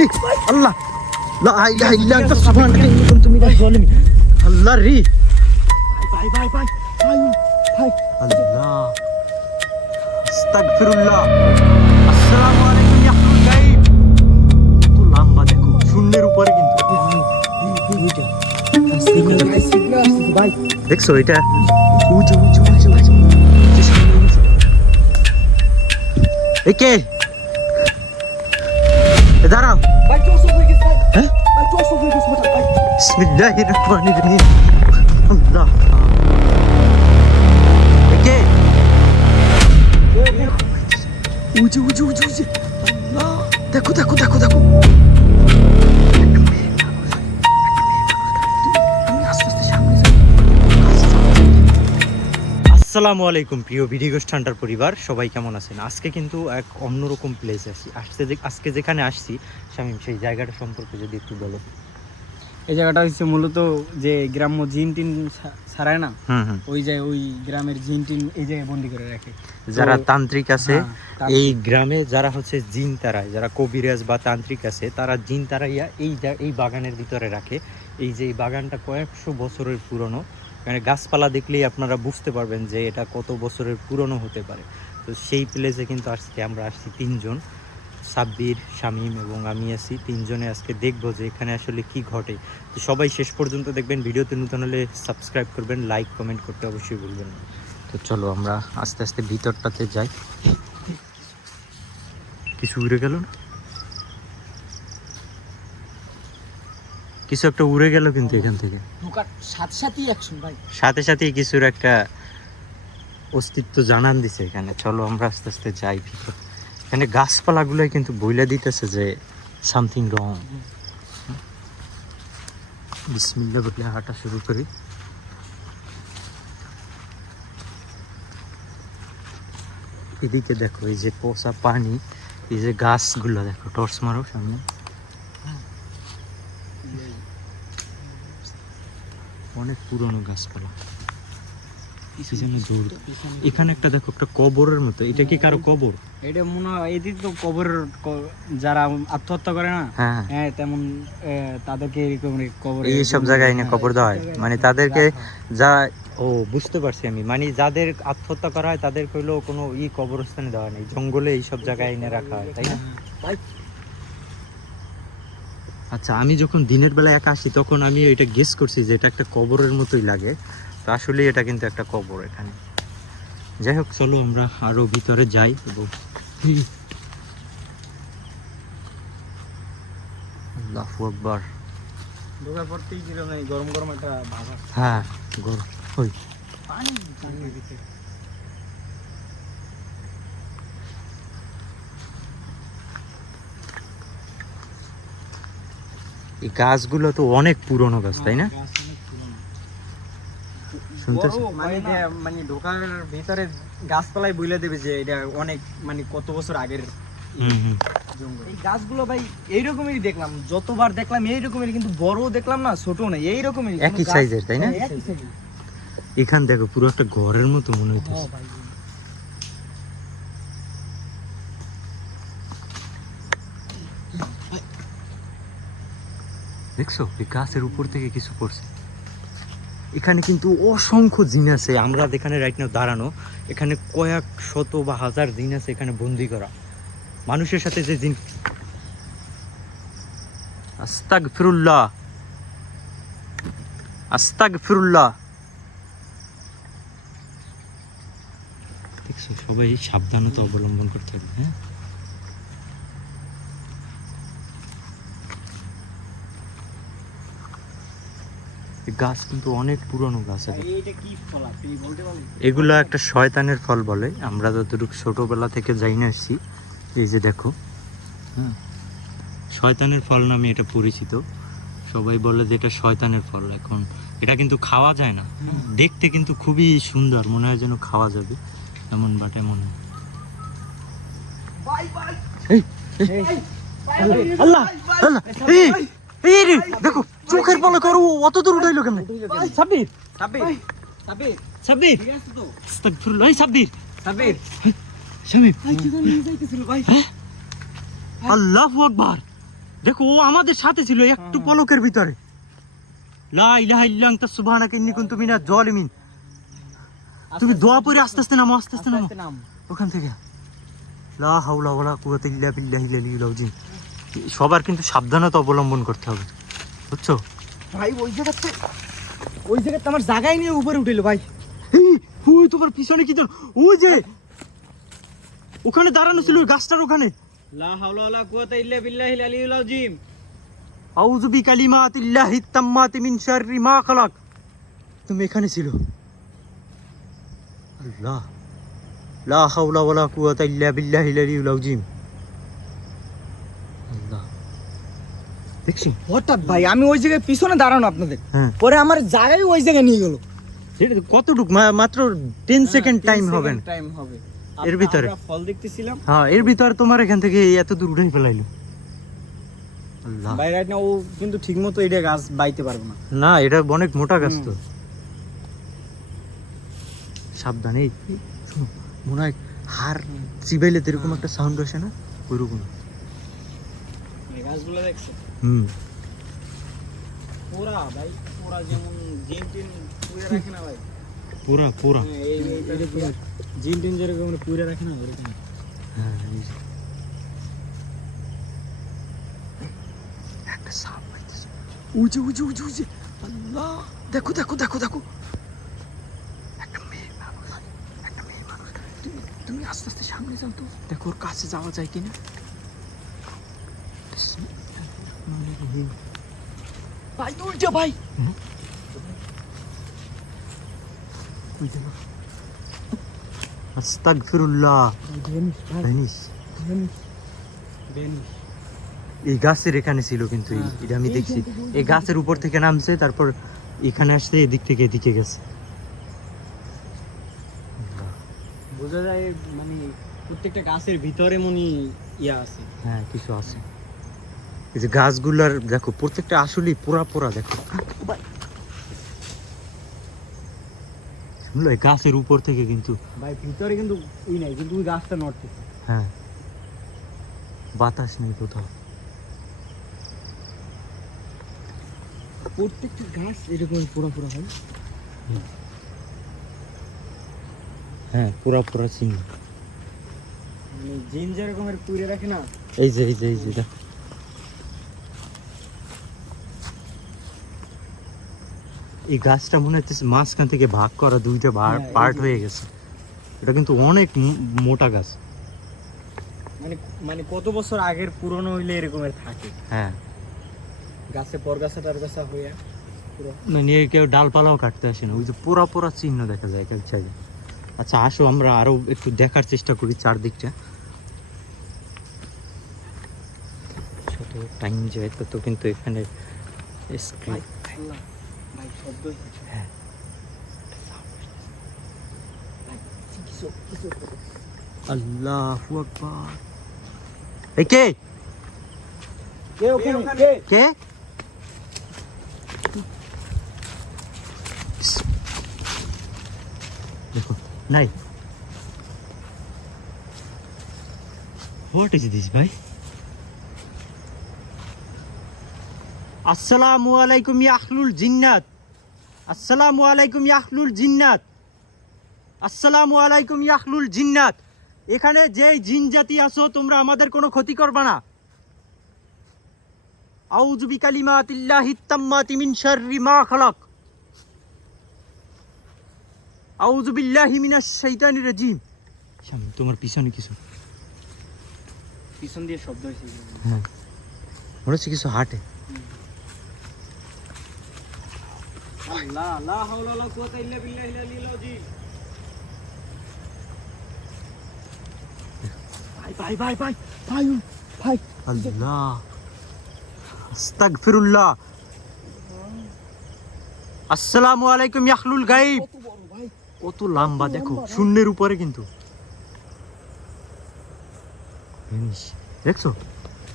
আল্লাহ লা ইলাহা ইল্লা আনতা সুবহানাকা ইন্নী কুনতু মিনাজ জালিমিন। আল্লাহ রে ভাই ভাই ভাই ভাই ভাই আল্লাহ আস্তাগফিরুল্লাহ। আসসালামু আলাইকুম ইয়া আহলুল গায়ব। কত লম্বা দেখো, শূন্যের উপরে কিন্তু ভাই দেখছো এটা উঁচু উঁচু উঁচু উঁচু একে দাঁড়াও ভাই চোস হয়ে গেছে ভাই। হ্যাঁ ভাই চোস হয়ে গেছে ভাই। বিসমিল্লাহির রহমানির রহিম। আল্লাহ একে উঁচু উঁচু উঁচু উঁচু আল্লাহ দেখো দেখো দেখো দেখো। আসসালামু আলাইকুম প্রিয় ভিডিওস ঠান্ডার পরিবার, সবাই কেমন আছেন? আজকে কিন্তু এক অন্যরকম প্লেসে আজকে যেখানে আসছি শামীম, সেই জায়গাটা সম্পর্কে যদি একটু বলো। এই জায়গাটা হচ্ছে মূলত যে গ্রাম্য জিন টিন ছাড়ায় না, ওই গ্রামের জিন টিন এই জায়গায় বন্দি করে রাখে যারা তান্ত্রিক আছে এই গ্রামে, যারা হচ্ছে জিন তারায়, যারা কবিরাজ বা তান্ত্রিক আছে তারা জিন তারাইয়া এই বাগানের ভিতরে রাখে। এই যে এই বাগানটা কয়েকশো বছরের পুরনো, মানে গাছপালা দেখলেই আপনারা বুঝতে পারবেন যে এটা কত বছরের পুরনো হতে পারে। তো সেই প্লেসে কিন্তু আজকে আমরা আসছি তিনজন, সাব্বির, শামীম এবং আমি আছি তিনজনে। আজকে দেখবো যে এখানে আসলে কি ঘটে। তো সবাই শেষ পর্যন্ত দেখবেন। ভিডিওতে নতুন হলে সাবস্ক্রাইব করবেন, লাইক কমেন্ট করতে অবশ্যই ভুলবেন না। তো চলো আমরা আস্তে আস্তে ভিতরটাতে যাই। কিছু উড়ে গেল না, কিছু একটা উড়ে গেল কিন্তু এখান থেকে সাথে সাথেই কিছুর একটা অস্তিত্ব জানান দিছে এখানে। চলো আমরা আস্তে আস্তে যাই ভিতর। এখানে গাছপালাগুলোই কিন্তু বইলা দিতেছে যে সামথিং রং। বিসমিল্লাহ বলে হাঁটা শুরু করি। এদিকে দেখো এই যে পচা পানি, এই যে গাছগুলো দেখো, টর্চ মারো সামনে। অনেক পুরনো গাছপালা। এখানে একটা দেখো, একটা কবরের মতো। এটা কি কারো কবর? এটা মনে হয় এদিক তো কবর, যারা আত্মহত্যা করে না, হ্যাঁ তেমন তাদেরকে এরকম কবর, এই সব জায়গায় এনে কবর দেওয়া হয়, মানে তাদেরকে যা ও বুঝতে পারছি আমি, মানে যাদের আত্মহত্যা করা হয় তাদের কইলেও কোনো কবরস্থানে দেওয়া নেই, জঙ্গলে এই সব জায়গায় এনে রাখা হয়, তাই না? আচ্ছা, আমি যখন দিনের বেলা একা আসি তখন আমি এটা গেস করছি যে এটা একটা কবরের মতোই লাগে। তো আসলে এটা কিন্তু একটা কবর এখানে। যাই হোক, চলো আমরা আরো ভিতরে যাই। এবং আল্লাহু আকবার। ঢোকার পরতেই কিরকম গরম গরম একটা ভাব আসে। হ্যাঁ গরম। ওই পানি চাঙ্গের ভিতরে এই গাছগুলো তো অনেক পুরনো গাছ, তাই না? মানে ঢোকার ভিতরে গাছপালাই বইলে দেবে যে এটা অনেক, মানে কত বছর আগের জঙ্গল। এই গাছগুলো ভাই এইরকমই দেখলাম, যতবার দেখলাম এইরকমের, কিন্তু বড় দেখলাম না, ছোট না, এইরকমই একই সাইজের, তাই না? এখান দেখো পুরো একটা ঘরের মতো মনে হইতেছে। দেখছো এই গাছের উপর থেকে কিছু পড়ছে। এখানে কিন্তু অসংখ্য জিন আছে। আমরা যেখানে রাইট নাও দাঁড়ানো, এখানে কয়েক শত বা হাজার জিন আছে এখানে বন্দি করা। মানুষের সাথে যে জিন, আস্তাগফিরুল্লাহ আস্তাগফিরুল্লাহ। দেখছো, সবাই সাবধানতা অবলম্বন করতে হবে। হ্যাঁ, গাছ কিন্তু অনেক পুরনো গাছ। এগুলো একটা শয়তানের ফল বলে, আমরা যতটুকু ছোটবেলা থেকে যাই না আসছি। এই যে দেখো, হ্যাঁ, শয়তানের ফল নামে এটা পরিচিত। সবাই বলে যে এটা শয়তানের ফল। এখন এটা কিন্তু খাওয়া যায় না, দেখতে কিন্তু খুবই সুন্দর, মনে হয় যেন খাওয়া যাবে এমন, বাট এমন। আল্লাহ আল্লাহ, এই রে দেখো, চোখের পলে করো, অত দূর উঠাইলো কেন? সাব্বির সাব্বির সাব্বির সাব্বির আস্তাগফিরুল্লাহ। এই সাব্বির সাব্বির শামীম ভাই কি জানি যাইতেছিল ভাই। আল্লাহু আকবার। দেখো ও আমাদের সাথে ছিল একটু পলকের ভিতরে। লা ইলাহা ইল্লা আনতা সুবহানাকা ইন্নী কুনতু মিনাজ জালিমিন। তুমি দোয়া পড়ে আস্তে আস্তে নামো, আস্তে আস্তে নামো নাম ওখান থেকে। লা হাওলা ওয়ালা কুওয়াতা ইল্লা বিল্লাহিল আলিয়্যিল আযীম। সবার কিন্তু সাবধানতা অবলম্বন করতে হবে, বুঝছো? ভাই ওই জায়গাতে আমার জায়গায় নিয়ে উপরে উঠেলো ভাই। এই, ওই তোমার পিছনে কি যেন, ওই যে ওখানে দাঁড়ানো ছিল ওই গাছটার ওখানে। লা হাওলা ওয়ালা কুওয়াতা ইল্লা বিল্লাহিল আলিয়্যিল আযীম। আউযু বিকালিমাতিল্লাহিত তাম্মাতি মিন শাররি মা খালাক। তুমি এখানে ছিল। আল্লাহ, লা হাওলা ওয়ালা কুওয়াতা ইল্লা বিল্লাহিল আলিয়্যিল আযীম। আল্লাহ, দেখছি হঠাৎ ভাই আমি ওই জায়গায় পিছনে দাঁড়ানো আপনাদের, হ্যাঁ পরে আমার জায়গায় ওই জায়গায় নিয়ে গেল। সেটা তো কতটুকু, মাত্র 10 সেকেন্ড টাইম হবে না। টাইম হবে এর ভিতরে আমরা ফল দেখতেছিলাম হ্যাঁ, এর ভিতরে তোমার এখান থেকে এত দূর উঠাই ফেলাইলো। আল্লাহ, ভাই রাইট না ও কিন্তু ঠিকমতো এটা গাছ বাইতে পারবে না। না এটা অনেক মোটা গাছ তো। সাবধানে, শোনো, মনে হয় হাড় চিবাইলে তো এরকম একটা সাউন্ড আসে না, ওইরকম। এই গাছগুলো দেখছো হুম, পুরা ভাই, পুরা যেমন জিন টিন পুরে রাখে না ভাই, পুরা পুরা। হ্যাঁ, এই জিন টিন যেরকম পুরে রাখে না ওরকম। হ্যাঁ, এই যে। একটা সাপ পাইতেছে। উজে উজে উজে উজে, আল্লাহ, দেখো দেখো দেখো দেখো, একটা মেয়ে মানুষ, একটা মেয়ে মানুষ। তুমি আস্তে আস্তে সামনে যাও তো, দেখো ওর কাছে যাওয়া যায় কিনা। ভাই তুই যা ভাই, আস্তাগফিরুল্লাহ। ভেনিস। এই গাছের এখানে ছিল কিন্তু এটা আমি দেখছি। এই গাছের উপর থেকে নামছে, তারপর এখানে আসছে, এদিক থেকে এদিকে গেছে। বোঝা যায় মানে প্রত্যেকটা গাছের ভিতরে মনি ইয়া আছে। হ্যাঁ, কিছু আছে। এই যে গাছগুলার দেখো প্রত্যেকটা আসলেই পোড়া পোড়া, দেখো শুনলো, এই গাছের উপর থেকে কিন্তু। ভাই ভিতরে কিন্তু ই নাই, কিন্তু ওই গাছটা নড়তেছে। হ্যাঁ, বাতাস নেই কোথাও। প্রত্যেকটা গাছ এরকম পুরো পুরো হয়। হ্যাঁ, পোড়া পোড়া চিহ্ন। মানে জিন যেরকমের পুরে রাখে না, এই যে এই যে এই যে দেখো, এই গাছটা মনে হচ্ছে মাঝখান থেকে ভাগ করা, দুইটা হ্যাঁ, পার্ট এই যে। হয়ে গেছে। এটা কিন্তু অনেক মোটা গাছ। মানে মানে কত বছর আগের পুরনো হইলে এরকমের থাকে। হ্যাঁ, গাছে পরগাছা টারগাছা হয়ে পুরো। মানে কেউ ডালপালাও কাটতে আসে না, ওই যে পোড়া পোড়া চিহ্ন দেখা যায় এক এক জায়গায়। আচ্ছা আসো, আমরা আরো একটু দেখার চেষ্টা করি চারদিকটা। যত টাইম যায় তত কিন্তু এখানে স্ক্রিন। ভাই শব্দ হচ্ছে। হ্যাঁ, আল্লাহু আকবার। এই কে কে ওখানে? কে? দেখো নাই। হোয়াট ইজ দিস ভাই? আসসালামু আলাইকুম ইয়া আহলুল জিন্নাত। আসসালামু আলাইকুম ইয়া আহলুল জিন্নাত। আসসালামু আলাইকুম ইয়া আহলুল জিন্নাত। এখানে যেই জিন জাতি আছো তোমরা আমাদের কোনো ক্ষতি করবা না। আউযু বিকালিমাতিল্লাহিত তাম্মাতি মিন শাররি মা খালাক। আউযু বিল্লাহি মিনাশ শাইতানির রাজিম। সামনে তোমার পিছনে কিছু, পিছন দিয়ে শব্দ হইছে। হ্যাঁ, মনে হচ্ছে কিছু হাঁটে। আল্লাহ, লা হাওলা ওয়ালা কুওয়াতা ইল্লা বিল্লাহিল আলিয়্যিল আযীম। ভাই ভাই ভাই ভাই ভাই, আল্লাহ, আস্তাগফিরুল্লাহ। আসসালামু আলাইকুম ইয়া আহলুল গায়ব। কত বড় ভাই, কত লম্বা দেখো, লম্বা ভাই। শূন্যের উপরে কিন্তু। ভ্যানিশ, দেখছো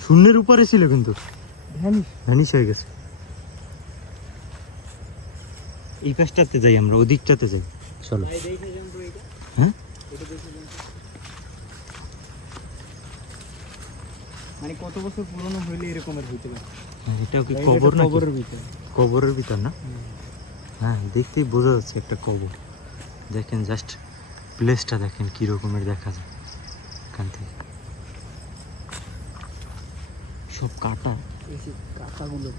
শূন্যের উপরে ছিল কিন্তু ভ্যানিশ। ভ্যানিশ হয়ে গেছে। এই পাশটাতে যাই আমরা, ওদিকটাতে যাই, চলো। ভাই দেখে যান তো এটা। হ্যাঁ, এটা দেখে যান তো। মানে কত বছর পুরনো হইলে এরকমের হইতে পারে। এটাও কি এটা কবর নাকি? কবরের ভিতরে। কবরের ভিতর না? হ্যাঁ, দেখতেই বোঝা যাচ্ছে একটা কবর। দেখেন জাস্ট প্লেসটা দেখেন কি রকমের দেখা যায় এখান থেকে। সব কাটা। এই যে কাঁটাগুলো।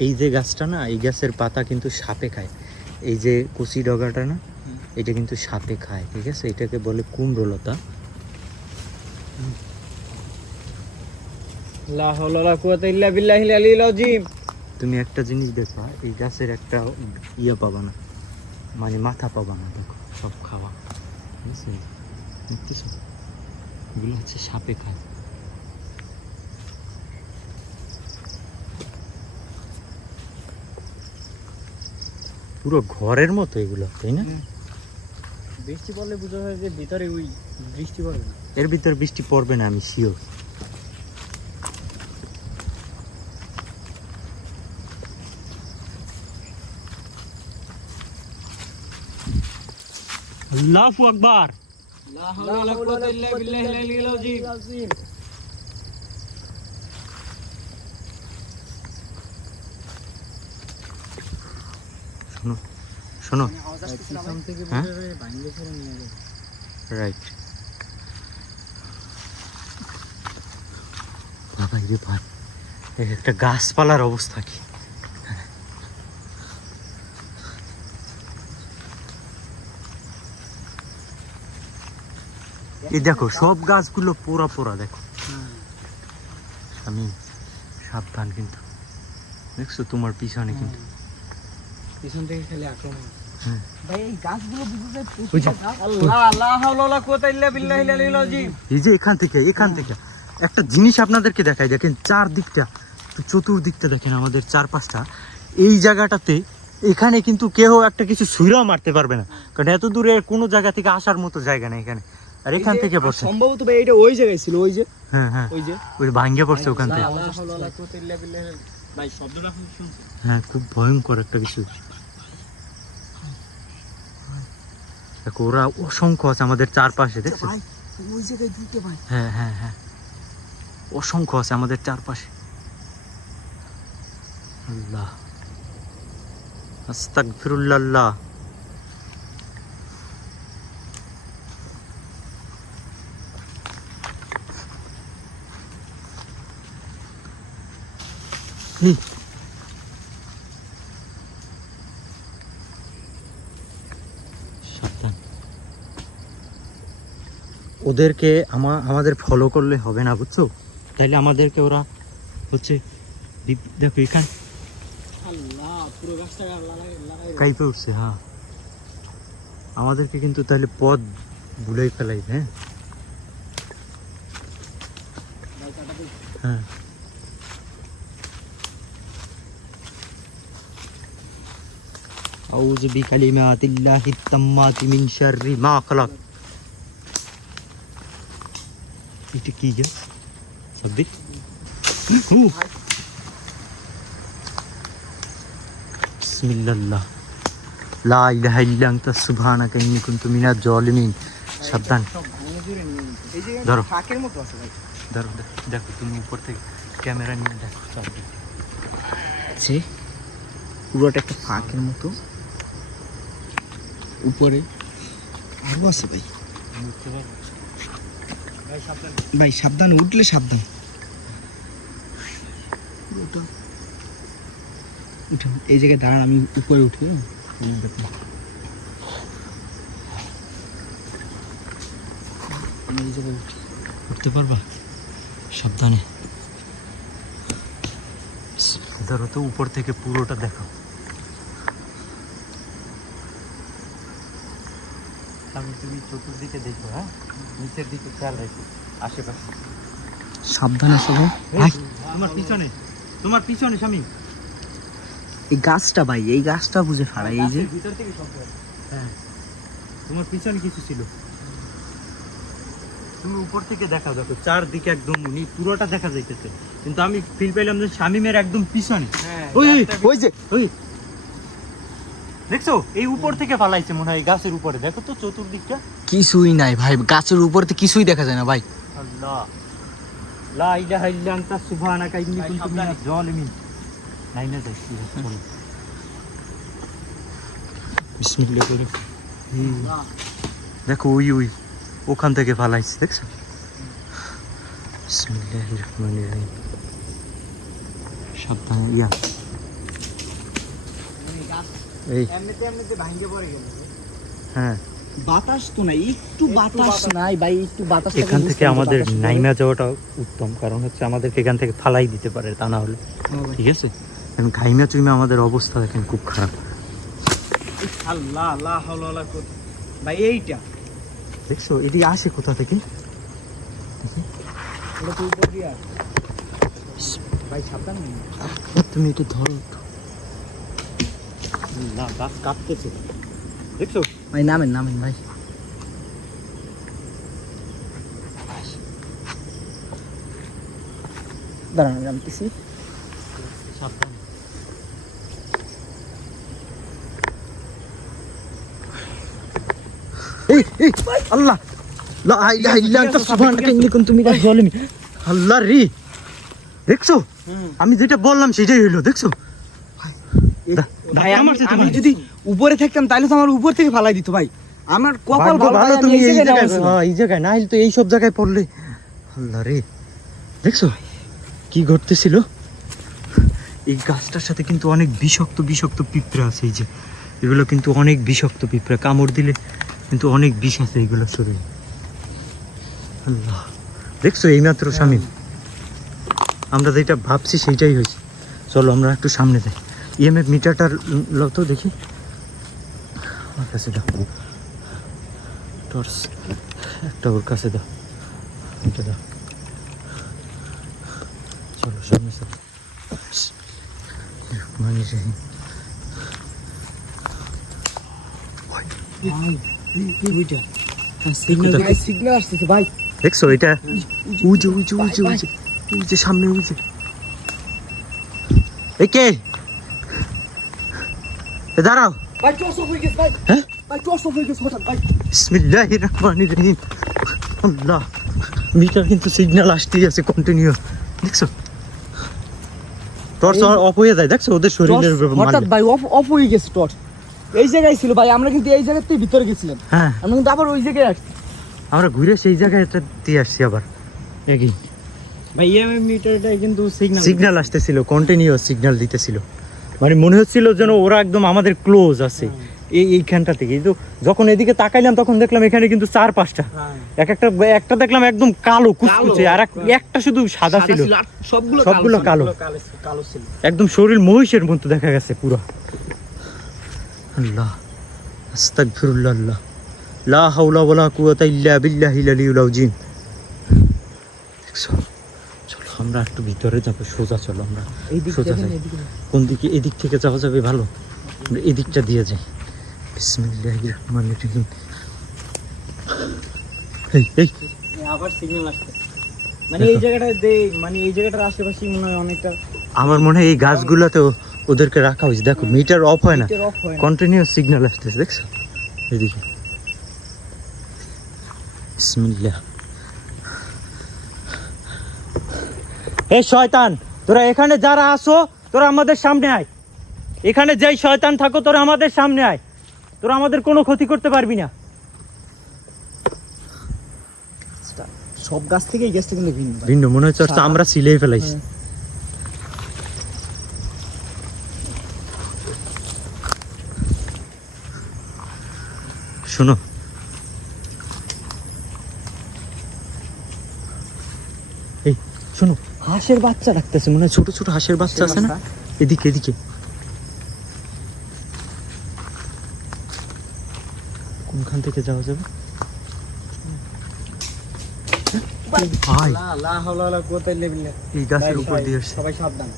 এই যে গাছটা না, এই গাছের পাতা কিন্তু সাপে খায়। এই যে কুচি ডগাটা না, এটা কিন্তু সাপে খায়, ঠিক আছে? এটাকে বলে কুমড়োলতা। লা হাওলা ওয়ালা কুওয়াতা ইল্লা বিল্লাহিল আলিয়্যিল আযীম। তুমি একটা জিনিস দেখো, এই গাছের একটা ইয়ে পাবা না, মানে মাথা পাবা না। দেখো সব খাওয়া, বুঝছো? দেখতেছো, এগুলো হচ্ছে সাপে খায়। পুরো ঘরের মতো এগুলো, তাই না? বৃষ্টি পড়লে বুঝা যায় যে ভিতরে ওই বৃষ্টি পড়বে না। এর ভিতর বৃষ্টি পড়বে না, আমি শিওর। আল্লাহু আকবার। লা হাওলা ওয়ালা কুওয়াতা ইল্লা বিল্লাহিল আলিয়্যিল আযীম। শোনো শোনো, পিছন থেকে হ্যাঁ? বুঝা যায় ভাঙলে ফেলে নিয়ে যাবে। রাইট। ভাই রে ভাই, এই একটা গাছপালার অবস্থা কি! এই দেখো সব গাছগুলো পোড়া পোড়া, দেখো। আমি সাবধান কিন্তু, দেখছো তোমার পিছনে কিন্তু। পিছন থেকে খেলে আক্রমণ। হ্যাঁ। ভাই এই গাছগুলো বুঝা যায় ওই যে, আল্লাহ লা হাওলা ওয়ালা কুওয়াতা ইল্লা বিল্লাহিল আলিয়্যিল আযীম। এই যে এখান থেকে একটা জিনিস আপনাদেরকে দেখাই, দেখেন চারদিকটা, চতুর্দিকটা দেখেন, আমাদের চারপাশটা। এই জায়গাটাতে এখানে কিন্তু কেউ একটা কিছু ছুঁড়াও মারতে পারবে না, কারণ এত দূরে কোনো জায়গা থেকে আসার মতো জায়গা নেই এখানে। আর এখান থেকে বসে, সম্ভবত ভাই এটা ওই জায়গায় ছিল, ওই যে হ্যাঁ হ্যাঁ, ওই যে ওই ভাঙ্গে পড়ছে ওখান থেকে। লা হাওলা ওয়ালা কুওয়াতা ইল্লা বিল্লাহিল। ভাই শব্দটা শুনছো? হ্যাঁ, খুব ভয়ঙ্কর একটা কিছু। দেখো ওরা অসংখ্য আছে আমাদের চারপাশে, দেখছো? ভাই ওই জায়গায় দুটো ভাই। হ্যাঁ হ্যাঁ হ্যাঁ, অসংখ্য আছে আমাদের চারপাশে। আল্লাহ, আস্তাগফিরুল্লাহ। এই সাবধান, ওদেরকে আমাদের ফলো করলে হবে না, বুঝছো? তাইলে আমাদেরকে ওরা হচ্ছে দেখো এখানে আল্লাহ পুরো গাছটা লাগাই কাইপে উঠছে। হ্যাঁ, আমাদেরকে কিন্তু তাহলে পথ ভুলেই ফেলাইবে। হ্যাঁ ভাই কাটাতে। হ্যাঁ, আউযু বিকালিমাতিল্লাহিত তাম্মাতি মিন শাররি মা খালাক। এটা কি গাছ? সাব্বির, বিসমিল্লাহ, লা ইলাহা ইল্লা আনতা সুবহানাকা ইন্নী কুনতু মিনাজ জালিমিন। সাবধান, সব ভাঙে জুড়ে নিয়ে নিচ্ছে। এই যে ধরো। ফাঁকের মতো আছে ভাই। দেখো দেখো, তুমি উপর থেকে ক্যামেরা নিয়ে দেখো সাবধান। আছে পুরোটা একটা ফাঁকের মতো উপরে আরো আছে ভাই। বুঝতে পারো? ভাই সাবধান। ভাই সাবধান, উঠলে সাবধান। পুরোটা উঠে এই জায়গায় দাঁড়ান, আমি উপরে উঠে আমি এই জায়গায় উঠি। উঠতে পারবা? সাবধানে। ধরো তো উপর থেকে পুরোটা দেখো। আমি তুমি চতুর্দিকে দেখো, হ্যাঁ, নিচের দিকে খেয়াল রাখো, আশেপাশে। সাবধানে সবাই। তোমার পিছনে স্বামী। এই গাছটা ভাই, এই গাছটা বুঝে ফাড়াই। এই যে ভিতর থেকে শব্দ, হ্যাঁ, তোমার পিছনে কিছু ছিল। তুমি উপর থেকে দেখাও, দেখো চারদিকে একদম পুরোটা দেখা যাইতেছে, কিন্তু আমি ফিল পাইলাম যে শামিমের একদম পিছনে। হ্যাঁ, ওই ওই যে ওই দেখছো এই উপর থেকে ফালাইছে মনে হয় গাছের উপরে, দেখো তো চতুর্দিকটা। কিছুই নাই ভাই, গাছের উপরে তো কিছুই দেখা যায় না ভাই। আল্লাহ লা ইলাহা ইল্লা আনতা সুবহানাকা ইন্নী কুনতু মিনাজ জালিমিন। নাই না যাই চলো বিসমিল্লাহ করি। দেখো ওই ওই ওখান থেকে ফালাইছে, দেখছো? বিসমিল্লাহির রহমানির রহিম। সাবধানে ইয়া এই এমনিতে ভাঙে পড়ে গেল। হ্যাঁ বাতাস তো নাই, একটু বাতাস নাই ভাই, একটু বাতাস। এখান থেকে আমাদের নাইমা যাওয়াটা উত্তম, কারণ হচ্ছে আমাদেরকে এখান থেকে ফালাই দিতে পারে, তা না হলে ঠিক আছে। কারণ ঘাইমা চুইমা আমাদের অবস্থা দেখেন খুব খারাপ। আল্লাহ লা হাওলা ওয়ালা কুওয়াতা ভাই। এইটা দেখছো এদিকে আসে কোথা থেকে? ওটা তো উপর দিয়ে আসে ভাই, সাবধান নেই। তুমি এটা ধরো না, গাছ কাঁপতেছে দেখছো ভাই। নামেন নামেন ভাই। দাঁড়ান নামতেছি। সাবধান। এই এই আল্লাহ লা ইলাহা ইল্লা আনতা সুবহানাকা ইন্নী কুনতু মিনাজ জালিমিন। আল্লাহ রে, দেখছো আমি যেটা বললাম সেটাই হইলো, দেখছো? ভাই আমি যদি উপরে থাকতাম তাহলে তো আমার উপর থেকে ফালাই দিত ভাই। আমার কপাল ভালো ভাই, আমি তুমি এই এই জায়গায় জায়গায়, আছি। হ্যাঁ এই জায়গায় না হলে তো এই সব জায়গায় পড়লে। আল্লাহ রে, দেখছো কি ঘটতেছিল? এই গাছটার সাথে কিন্তু অনেক বিষাক্ত বিষাক্ত পিঁপড়া আছে। এই যে এগুলো কিন্তু অনেক বিষাক্ত পিঁপড়া, কামড় দিলে কিন্তু অনেক বিষ আছে এগুলোর শরীরে। আল্লাহ, দেখছো এইমাত্র স্বামী আমরা যেটা ভাবছি সেইটাই হয়েছে। চলো আমরা একটু সামনে যাই। ইএমএফ মিটারটার তো দেখি, আমার কাছে দাও টর্চ একটা, ওর কাছে দাও, এটা দাও। চলো সামনে চলো। সিগন্যাল আসতেছে ভাই। দেখছো এটা উজে উজে উজে উজে উজে সামনে উজে। এই কে? দাঁড়াও ভাই টর্চ অফ হয়ে গেছে ভাই। হ্যাঁ ভাই টর্চ অফ হয়ে গেছে হঠাৎ ভাই। বিসমিল্লাহির রহমানির রহিম। আল্লাহ, মিটার কিন্তু সিগন্যাল আসতেই আছে কন্টিনিউয়াস, দেখছো? টর্চ অফ হয়ে যায়, দেখছো ওদের শরীরের হঠাৎ ভাই অফ হয়ে গেছে টর্চ। এই জায়গায় ছিল ভাই, আমরা কিন্তু এই জায়গাতেই ভিতরে গেছিলাম। হ্যাঁ আমরা কিন্তু আবার ওই জায়গায় আসছি আমরা ঘুরে সেই জায়গায় দিয়ে আসছি আবার। একই ভাই। ইএমএফ মিটারটা কিন্তু সিগন্যাল আসতেছিল, কন্টিনিউয়াস সিগন্যাল দিতেছিল, মানে মনে হচ্ছিল যেন ওরা একদম আমাদের ক্লোজ আছে এইখানটা থেকে। কিন্তু যখন এদিকে তাকাইলাম তখন দেখলাম এখানে কিন্তু 4-5টা, একটা দেখলাম একদম কালো কুচকুচে, আর একটা শুধু সাদা ছিল, সবগুলো কালো ছিল। একদম শরীর মহিষের মতো দেখা গেছে পুরো। আল্লাহ আস্তাগফিরুল্লাহ, আল্লাহ লা হাওলা ওয়ালা কুওয়াতা ইল্লা বিল্লাহিল আলিয়্যিল আযীম। চলো আমরা একটু ভিতরে যাবো, সোজা চলো আমরা সোজা যাই। কোন দিকে? এদিক থেকে যাওয়া যাবে ভালো, আমরা এদিকটা দিয়ে যাই। বিসমিল্লাহির রহমানির রহিম। এই এই আবার সিগন্যাল আসছে, মানে এই জায়গাটা মানে এই জায়গাটার আশেপাশে মনে হয় অনেকটা। আমার মনে হয় এই গাছগুলোতেও ওদেরকে রাখা হয়েছে। দেখো মিটার অফ হয় না, কন্টিনিউয়াস সিগন্যাল আসতেছে, দেখছো? এদিকে বিসমিল্লাহ। এই শয়তান, তোরা এখানে যারা আসো তোরা আমাদের সামনে আয়। এখানে যেই শয়তান থাকো তোরা আমাদের সামনে আয়, তোরা আমাদের কোনো ক্ষতি করতে পারবি না। সব গাছ থেকে এই গাছটা কিন্তু ভিন্ন ভাই। ভিন্ন মনে হচ্ছে আমরা সিলেই ফেলাইছি। শোনো এই শোনো, হাঁসের বাচ্চা রাখতেছে মনে হয়, ছোট ছোট হাঁসের বাচ্চা আছে না? এদিকে এদিকে কোনখান থেকে যাওয়া যাবে? ভাই লা হাওলা ওয়ালা কুওয়াতা ইল্লা বিল্লাহ। এই গাছের উপর দিয়ে আসছে। সবাই সাবধান।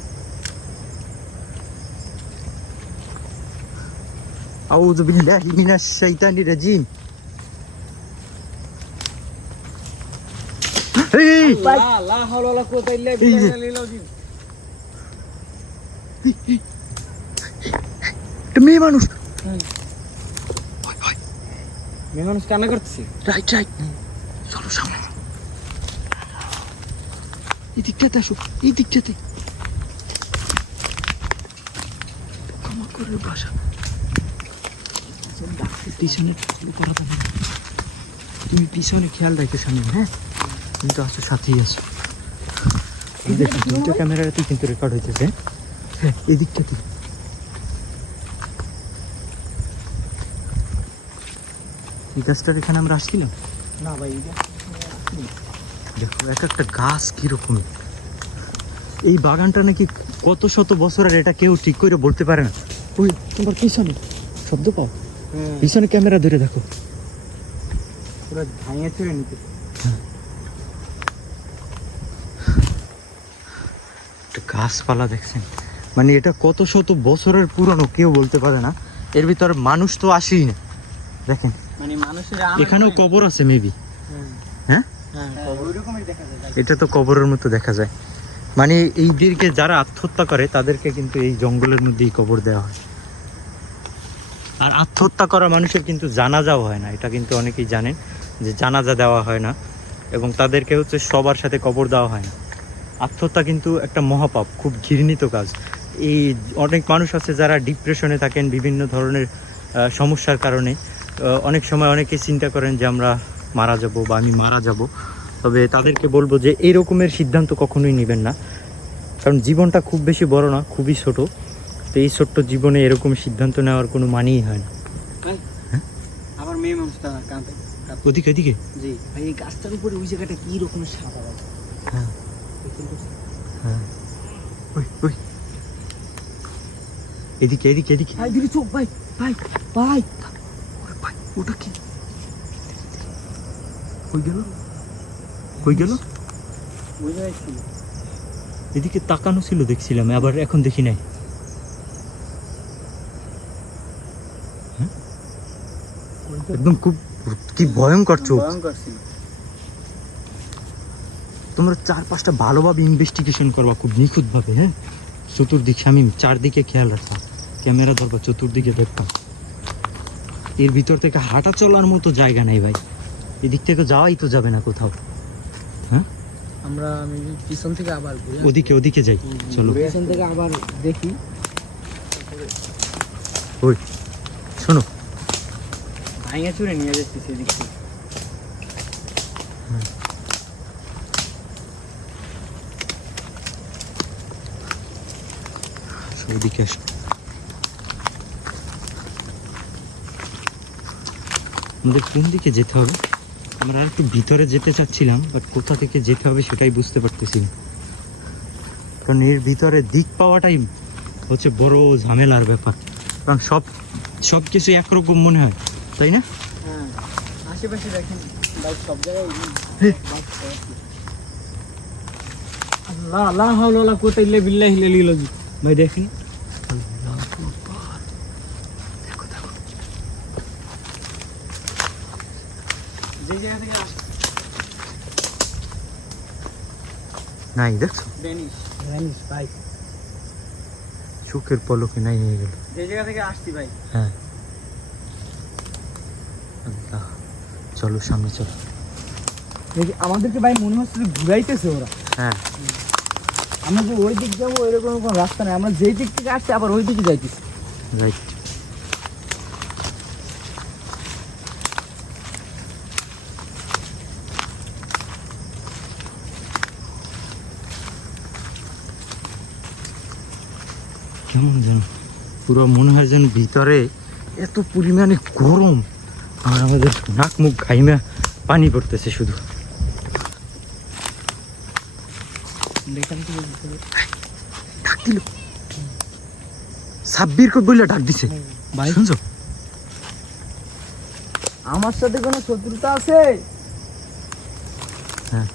আউযু বিল্লাহি মিনাশ শাইতানির রাজিম। এই লা হাওলা ওয়ালা কুওয়াতা ইল্লা বিল্লাহিল আযীম। এটা মেয়ে মানুষ, মেয়ে মানুষ কান্না করতেছে। রাইট রাইট, চলো সামনে, এই দিকটাতে আসো, এই দিকটাতে। আমার করে বাসা পিছনে করা যাবে না। তুমি পিছনে খেয়াল রাখো সামনে, হ্যাঁ? কিন্তু আসো, সাথেই আসো। এই দেখো দুটো ক্যামেরাতেই কিন্তু রেকর্ড হইতেছে। হ্যাঁ, এই দিকটাতে। এই গাছটার এখানে আমরা আসছিলাম না ভাই, এটা দেখো, এক একটা গাছ কিরকম। এই বাগানটা নাকি কত শত বছরের, এটা কেউ ঠিক করে বলতে পারে না। ওই তোমার পিছনে শব্দ পাও, পিছনে ক্যামেরা ধরে দেখো। পুরো ভাঙে চুরে নিতে। একটা গাছপালা দেখছেন, মানে এটা কত শত বছরের পুরনো কেউ বলতে পারে না। এর ভিতর মানুষ তো আসেই না, দেখেন। মানে মানুষের এখানেও কবর আছে মেবি, হ্যাঁ? ওইরকমই দেখা যায়। এটা তো কবরের মতো দেখা যায়। মানে এইদেরকে যারা আত্মহত্যা করে তাদেরকে কিন্তু এই জঙ্গলের মধ্যেই কবর দেওয়া হয়। আর আত্মহত্যা করা মানুষের কিন্তু জানাজাও হয় না, এটা কিন্তু অনেকেই জানেন যে জানাজা দেওয়া হয় না, এবং তাদেরকে হচ্ছে সবার সাথে কবর দেওয়া হয় না। আত্মহত্যা কিন্তু একটা মহাপাপ, খুব ঘৃণিত কাজ। এই অনেক মানুষ আছে যারা ডিপ্রেশনে থাকেন বিভিন্ন ধরনের সমস্যার কারণে। অনেক সময় অনেকে চিন্তা করেন যে আমরা মারা যাব বা আমি মারা যাব। তবে তাদেরকে বলবো যে এই রকমের সিদ্ধান্ত কখনোই নেবেন না, কারণ জীবনটা খুব বেশি বড় না, খুবই ছোট। তো এই ছোট্ট জীবনে এরকম সিদ্ধান্ত নেওয়ার কোনো মানেই হয় না। আমার মেয়ে মানুষটা কাঁদে। ওদিকে ওদিকে, জি ভাই, এই গাছটার উপরে ওই জায়গাটা কি রকমের সাদা ভাই। হ্যাঁ হ্যাঁ, ওই ওই এদিকে এদিকে এদিকে। ভাই দিদি চোখ, ভাই ভাই ভাই। ওরে ভাই, ওটা কি? কই গেল, কই গেল? ওই জায়গায় ছিল। এদিকে তাকানো ছিল দেখছিলাম, আবার এখন দেখি নাই। হ্যাঁ? একদম খুব কি ভয়ঙ্কর চোখ। ভয়ঙ্কর ছিল। তোমরা 4-5টা ভালোভাবে ইনভেস্টিগেশন করবা, খুব নিখুঁতভাবে, হ্যাঁ? চতুর্দিক শামিম, চারদিকে খেয়াল রাখবা, ক্যামেরা ধরবা, চতুর্দিকে দেখবা। এর ভিতর থেকে হাঁটা চলার মতো জায়গা নেই ভাই, এদিক থেকে যাওয়াই তো যাবে না কোথাও। হ্যাঁ, আমি পিছন থেকে আবার ঘুরে ওদিকে ওদিকে যাই, চলো। পিছন থেকে আবার দেখি। ওই শোনো, ভাঙে চুরে নিয়ে যাচ্ছি সেদিক থেকে। ওদিকে আসো। আমাদের কোন দিকে যেতে হবে? আমরা আর একটু ভিতরে যেতে চাচ্ছিলাম, বাট কোথা থেকে যেতে হবে সেটাই বুঝতে পারতেছি না। কারণ এর ভিতরে দিক পাওয়াটাই হচ্ছে বড় ঝামেলার ব্যাপার, কারণ সব কিছু একরকম মনে হয়, তাই না? হ্যাঁ, আশেপাশে দেখেন ভাই, সব জায়গায় আল্লাহ আল্লাহ হাওলা ওয়ালা কুওয়াতা ইল্লা বিল্লাহি আল-আলিয়্যিল আযীম। ভাই দেখেন, দেখো দেখো, যে জায়গা থেকে নাই দেখছো, ভ্যানিশ ভাই, চোখের পলকে নাই হয়ে গেল। যে জায়গা থেকে আসছি ভাই। হ্যাঁ, আল্লাহ, চলো সামনে চলো। আমাদেরকে ভাই মনে হচ্ছে যে ঘুরাইতেছে ওরা। হ্যাঁ, আমরা যে ওই দিক যাবো এরকম কোনো রাস্তা নেই, আমরা যেই দিক থেকে আসছি আবার ওই দিকে যাইতেছি। রাইট। কেমন যেন পুরো মনে হয় যেন ভিতরে এত পরিমাণে গরম, আর আমাদের নাক মুখ ঘাইমা পানি পড়তেছে শুধু। ডাক দিল, সাব্বির কই বলে ডাক দিছে ভাই, শুনছো? আমার সাথে কোনো শত্রুতা আছে? হ্যাঁ,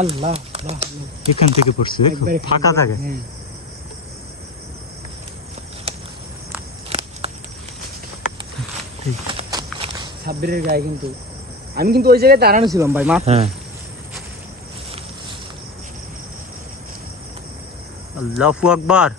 আল্লাহ আল্লাহ, এখান থেকে পড়ছে, দেখো একবারে ফাঁকা থাকে। হ্যাঁ। সাব্বিরের গায়ে কিন্তু, আমি কিন্তু ওই জায়গায় দাঁড়ানো ছিলাম ভাই মাত্র। হ্যাঁ, আল্লাহু আকবার।